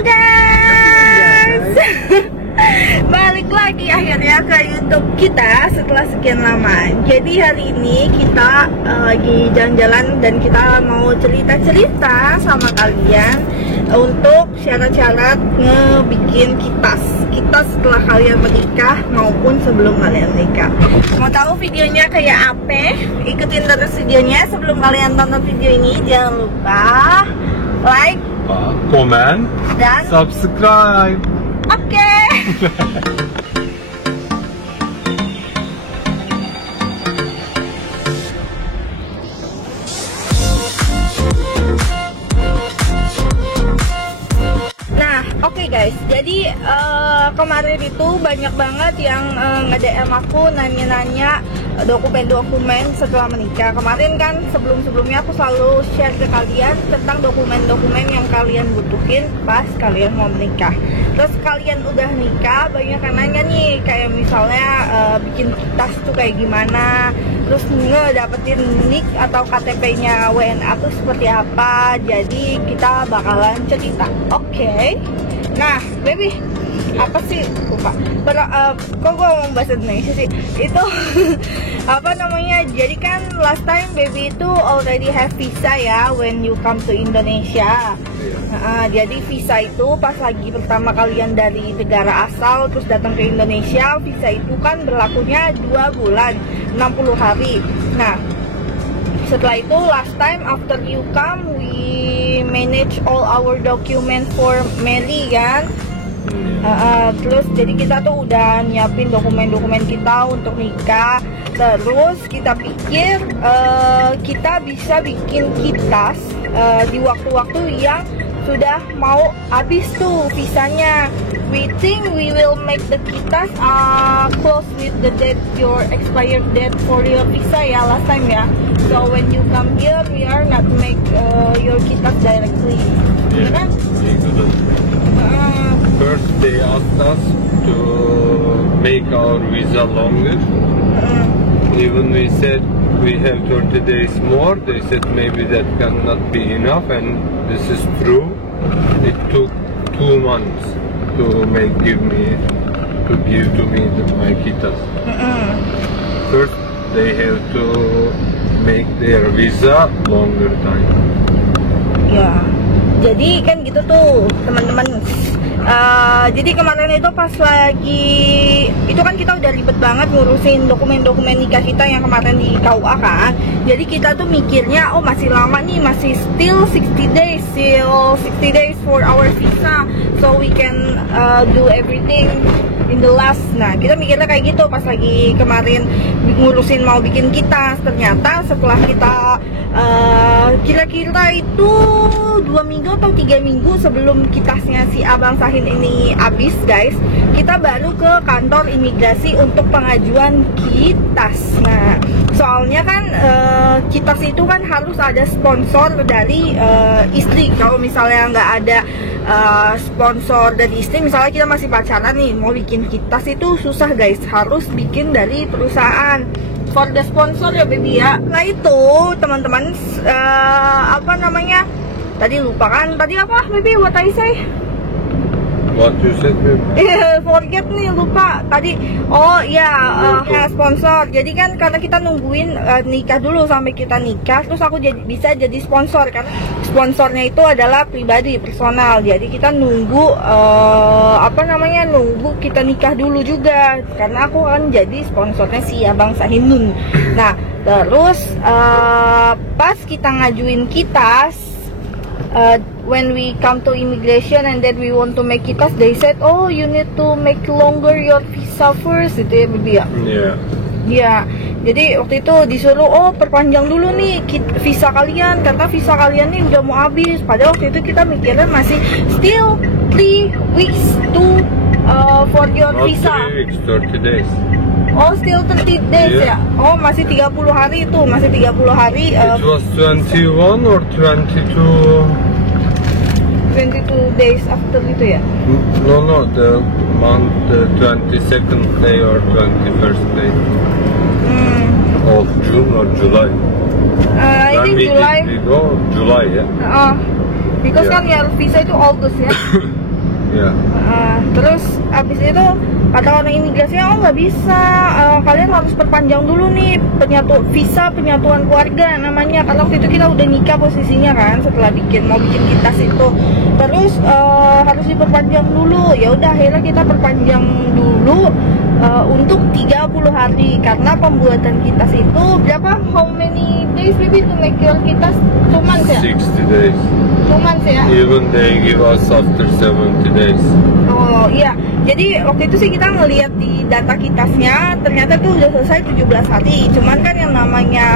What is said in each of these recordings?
guys. Balik lagi akhirnya ke YouTube kita setelah sekian lama. Jadi hari ini kita lagi jalan-jalan dan kita mau cerita-cerita sama kalian untuk syarat-syarat ngebikin kitas setelah kalian menikah maupun sebelum kalian menikah. Mau tahu videonya kayak apa? Ikutin terus videonya. Sebelum kalian tonton video ini jangan lupa like, comment, dan subscribe. Oke. Nah, oke guys. Jadi kemarin itu banyak banget yang nge-DM aku nanya-nanya dokumen-dokumen setelah menikah. Kemarin kan sebelum-sebelumnya aku selalu share ke kalian tentang dokumen-dokumen yang kalian butuhin pas kalian mau menikah. Terus kalian udah nikah, banyak yang nanya nih, kayak misalnya bikin kitas tuh kayak gimana, terus ngedapetin NIK atau KTP-nya WNA tuh seperti apa. Jadi kita bakalan cerita. Oke. Nah, baby, apa sih lupa? Kok gue ngomong bahasa Indonesia sih? Itu apa namanya? Jadi kan last time baby itu already have visa ya when you come to Indonesia. Jadi visa itu pas lagi pertama kalian dari negara asal terus datang ke Indonesia, visa itu kan berlakunya 2 bulan 60 hari. Nah, setelah itu last time after you come we manage all our documents for Mary kan. Terus jadi kita tuh udah nyiapin dokumen-dokumen kita untuk nikah. Terus kita pikir kita bisa bikin kitas di waktu-waktu yang sudah mau habis tuh visanya. We think we will make the kitas close with the date, your expired date for your visa ya last time ya. So when you come here, we are not make your kitas directly. Yeah. Kan? First they asked us to make our visa longer. Even we said we have 30 days more. They said maybe that cannot be enough, and this is true. It took 2 months to give to me my kitas. First they have to make their visa longer time. Ya, jadi kan gitu tuh teman-teman. Jadi kemarin itu pas lagi itu kan kita udah ribet banget ngurusin dokumen-dokumen nikah kita yang kemarin di KUA kan. Jadi kita tuh mikirnya oh masih lama nih, masih still 60 days for our visa, so we can do everything in the last. Nah, kita mikirnya kayak gitu pas lagi kemarin ngurusin mau bikin kitas. Ternyata setelah kita kira-kira itu 2 minggu atau 3 minggu sebelum kitasnya si Abang Sahin ini habis guys, kita baru ke kantor imigrasi untuk pengajuan kitas. Nah, soalnya kan kitas itu kan harus ada sponsor dari istri. Kalau misalnya nggak ada sponsor dari istri, misalnya kita masih pacaran nih mau bikin kitas itu susah guys, harus bikin dari perusahaan for the sponsor ya baby ya. Nah itu teman-teman apa namanya tadi lupa kan, tadi apa baby, what I say? What you said, baby? Forget nih, lupa tadi. Oh ya, sponsor. Jadi kan karena kita nungguin nikah dulu sampai kita nikah, terus aku bisa jadi sponsor kan. Sponsornya itu adalah pribadi, personal. Jadi kita nunggu nunggu kita nikah dulu juga, karena aku kan jadi sponsornya si Abang Sahinun. Nah, terus pas kita ngajuin kitas, when we come to immigration and then we want to make kitas, they said, oh you need to make longer your visa first, gitu ya baby ya. Iya, jadi waktu itu disuruh oh perpanjang dulu nih visa kalian, karena visa kalian nih udah mau habis. Padahal waktu itu kita mikirnya masih still 3 weeks to for your visa. 3 weeks, 30 days. Oh, still 30 days ya? Oh, masih 30 hari itu, masih 30 hari. It was 21 or 22 days after itu ya? No, the month, the 22nd day or 21st day of June or July. I think July. We go July, yeah. Because kan ya visa itu August ya. Yeah. Terus abis itu kata orang imigrasinya, oh nggak bisa, kalian harus perpanjang dulu nih visa penyatuan keluarga namanya, karena waktu itu kita udah nikah posisinya kan setelah mau bikin kitas itu. Terus harus diperpanjang dulu. Ya udah akhirnya kita perpanjang dulu untuk 30 hari karena pembuatan kitas itu berapa? How many days maybe to make your kitas? 2 months ya? 60 days. 2 months ya? Even they give us after 70 days. Oh iya, jadi waktu itu sih kita ngelihat di data kitasnya ternyata tuh udah selesai 17 hari. Cuman kan yang namanya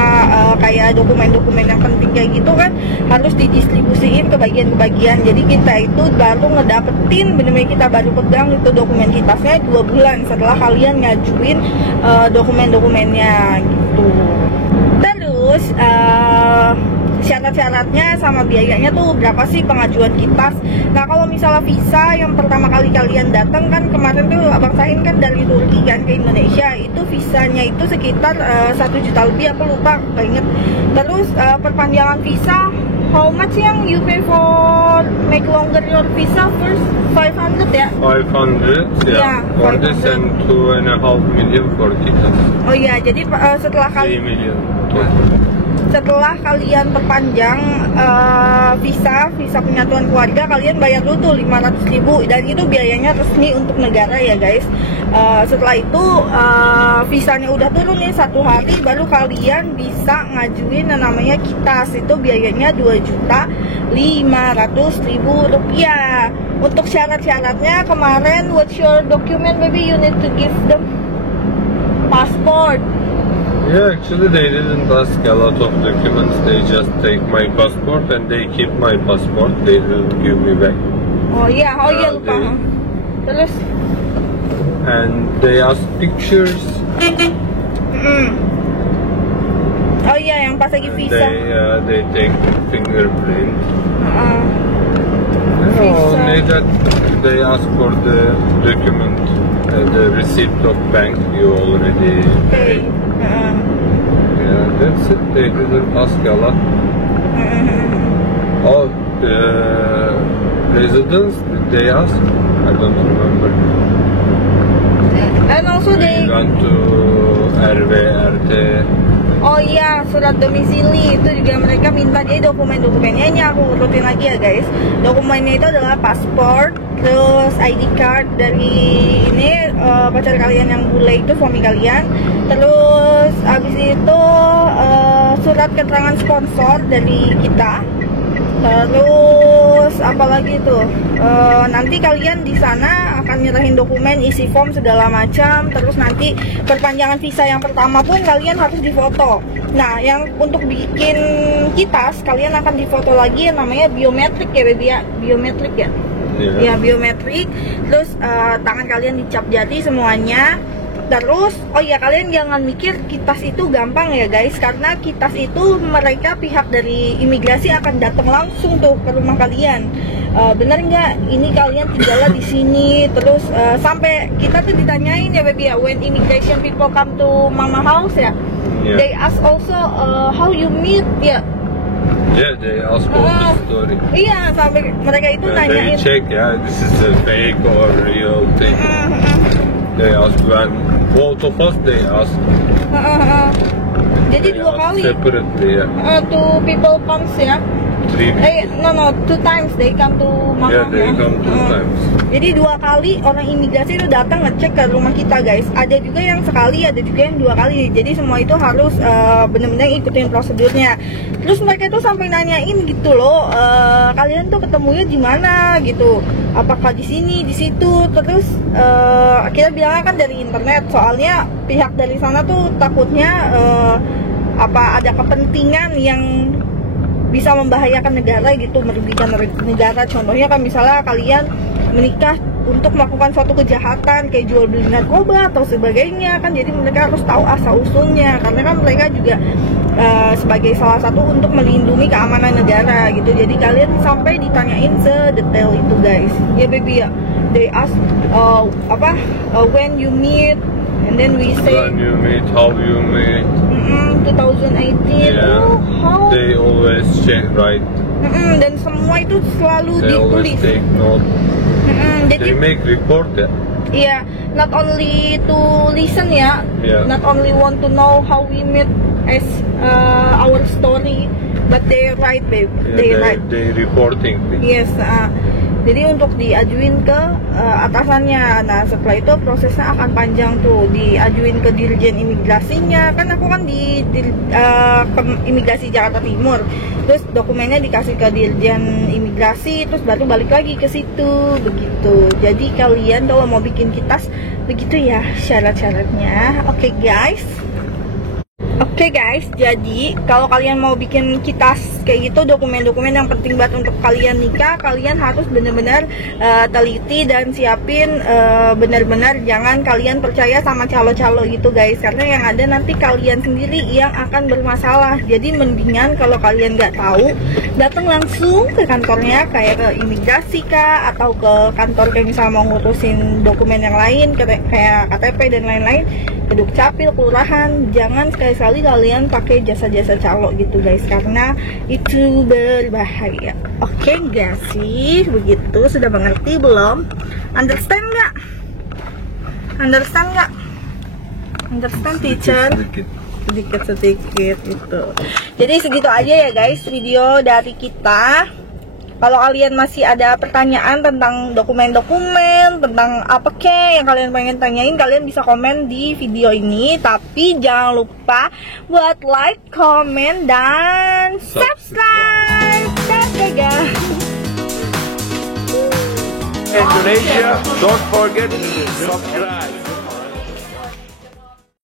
kayak dokumen-dokumen yang penting kayak gitu kan harus didistribusiin ke bagian-bagian. Jadi kita itu baru ngedapetin, bener-bener kita baru pegang itu dokumen kitasnya 2 bulan setelah kalian ngajuin dokumen-dokumennya gitu. Terus syarat-syaratnya sama biayanya tuh berapa sih pengajuan kitas. Nah kalau misalnya visa yang pertama kali kalian datang kan kemarin tuh Abang Sahin kan dari Turki kan ke Indonesia, itu visanya itu sekitar 1 juta lebih, aku lupa gak inget. Terus perpanjangan visa, how much yang you pay for make longer your visa first? 500 ya? 500 Yeah, for this 500. and 2.5 million for kitas. Oh iya, jadi setelah 3 million total. setelah kalian perpanjang visa penyatuan keluarga, kalian bayar dulu tuh 500.000 dan itu biayanya resmi untuk negara ya guys. Setelah itu visanya udah turun nih 1 hari baru kalian bisa ngajuin yang namanya kitas, itu biayanya 2.500.000 rupiah. Untuk syarat-syaratnya kemarin, what's your document, maybe you need to give them passport. Yeah, actually they didn't ask a lot of documents. They just take my passport and they keep my passport. They will give me back. Oh iya, lupa. They- Terus And they ask pictures. oh iya, yang pas lagi visa. They take fingerprint. Uh, And Visa. only that they ask for the document, the receipt of bank you already okay. paid. Yeah, that's it. They didn't ask a lot. Oh, the residence, did they ask? I don't remember. And also We went to RW, RT. oh iya, surat domisili itu juga mereka minta. Jadi dokumen-dokumennya ini aku urutin lagi ya guys. Dokumennya itu adalah paspor, terus ID card dari ini pacar kalian yang bule itu, suami kalian. Terus abis itu surat keterangan sponsor dari kita. Terus apalagi tuh, nanti kalian di sana akan nyerahin dokumen, isi form segala macam. Terus nanti perpanjangan visa yang pertama pun kalian harus difoto. Nah, yang untuk bikin kitas kalian akan difoto lagi yang namanya biometrik ya baby ya, biometrik ya. Yeah. Ya biometrik. Terus tangan kalian dicap jari semuanya. Terus, oh ya kalian jangan mikir kitas itu gampang ya guys, karena kitas itu mereka pihak dari imigrasi akan datang langsung tuh ke rumah kalian. Bener nggak? Ini kalian tinggalnya di sini. Terus sampai kita tuh ditanyain ya baby ya, when immigration people come to mama house ya, Yeah. they ask also how you meet ya. Yeah, they ask all the story. Iya, sampai mereka itu They nanyain. check, yeah, this is a fake or real thing. They ask when both of us they ask. Jadi They 2 ask kali. separately, yeah. Two people comes ya. 3 No, 2 times they come to mama. Yeah, they come 2 times. Jadi 2 kali orang imigrasi itu datang ngecek ke rumah kita guys. Ada juga yang sekali, ada juga yang 2 kali. Jadi semua itu harus benar-benar ikutin prosedurnya. Terus mereka itu sampai nanyain gitu loh, kalian tuh ketemunya di mana gitu? Apakah di sini, di situ? Terus kita bilangnya kan dari internet. Soalnya pihak dari sana tuh takutnya ada kepentingan yang bisa membahayakan negara gitu, merugikan negara. Contohnya kan misalnya kalian menikah untuk melakukan suatu kejahatan kayak jual beli narkoba atau sebagainya kan, jadi mereka harus tahu asal usulnya, karena kan mereka juga sebagai salah satu untuk melindungi keamanan negara gitu. Jadi kalian sampai ditanyain sedetail itu guys ya baby ya. They ask when you meet, and then we say When you meet, how you meet. 2018. Yeah. Oh, how? They always check, right? Dan semua itu selalu They always ditulis. take note. Jadi They make report ya. iya, not only to listen ya, Yeah. not only want to know how we meet as our story, but they write, babe. Yeah, they reporting. Yes, jadi untuk diajuin ke atasannya. Nah setelah itu prosesnya akan panjang tuh, diajuin ke dirjen imigrasinya. Kan aku kan di ke imigrasi Jakarta Timur, terus dokumennya dikasih ke dirjen imigrasi, terus baru balik lagi ke situ, begitu. Jadi kalian kalau mau bikin kitas begitu ya syarat-syaratnya. Oke guys. Oke guys, jadi kalau kalian mau bikin kitas kayak gitu, dokumen-dokumen yang penting banget untuk kalian nikah, kalian harus benar-benar teliti dan siapin benar-benar, jangan kalian percaya sama calo-calo gitu guys, karena yang ada nanti kalian sendiri yang akan bermasalah. Jadi mendingan kalau kalian nggak tahu, datang langsung ke kantornya, kayak ke imigrasi kah, atau ke kantor kayak misalnya mau ngurusin dokumen yang lain kayak KTP dan lain-lain, ke Dukcapil, kelurahan. Jangan sekali-sekali kalian pakai jasa-jasa calo gitu guys, karena itu berbahaya. Oke gak sih? Begitu, sudah mengerti belum? Understand nggak? Understand nggak? Understand teacher? Sedikit-sedikit gitu. Jadi segitu aja ya guys video dari kita. Kalau kalian masih ada pertanyaan tentang dokumen-dokumen, tentang apa kek yang kalian pengen tanyain, kalian bisa komen di video ini. Tapi jangan lupa buat like, comment, dan subscribe. Oke guys. Indonesia, don't forget to subscribe.